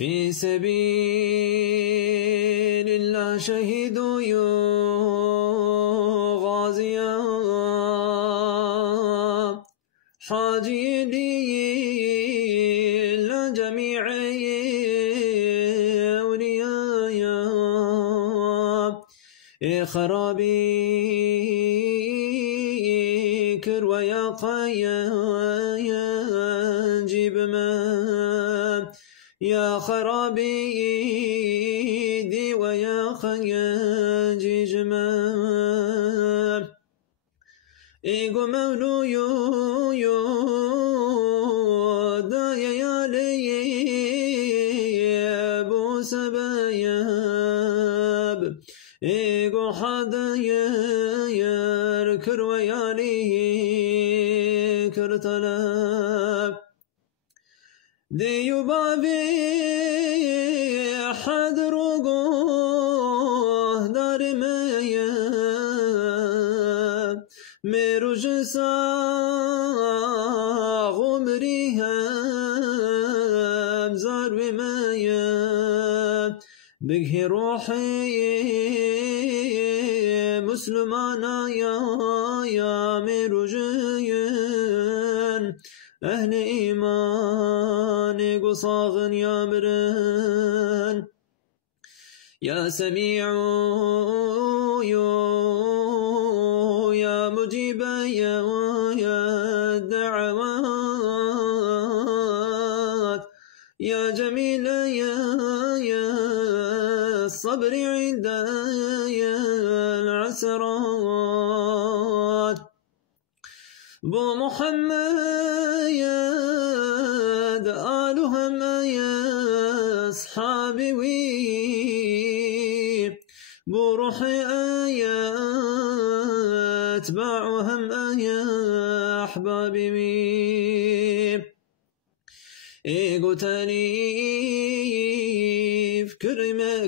في سبيل الله شهيد غازيا حاجي لجميع أوليايا خرابي كروى يا قايا جيب ما يا خرابي دي ويا خيا جيجما إيقو مولو يو دايا يا لي بو سباياب إيقو حدا يركر ويالي كرتلاب ديو بابي حدرقوه دار مايا ميرو جسا غمريها بزار بمايا بقهي روحي مسلمانا يا ميرو جيان أهل إيمان قصاغ يا مرن يا سميع يا مجيب يا الدعوات يا جميل يا الصبر عند يا العسرات بو محمد آلهم يا أصحابي وي بو روحي يا أتباعهم يا أحبابي وي إيقو تاليف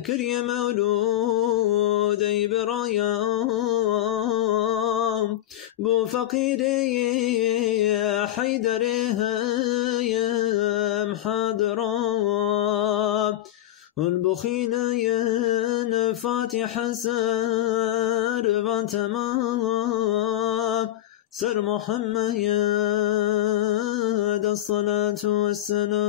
كريم مولود إبراهيم بو فقيري حيدرها يا محاضرة والبخيل يا فاتحة سر تمام سر محمد يا الصلاة والسلام.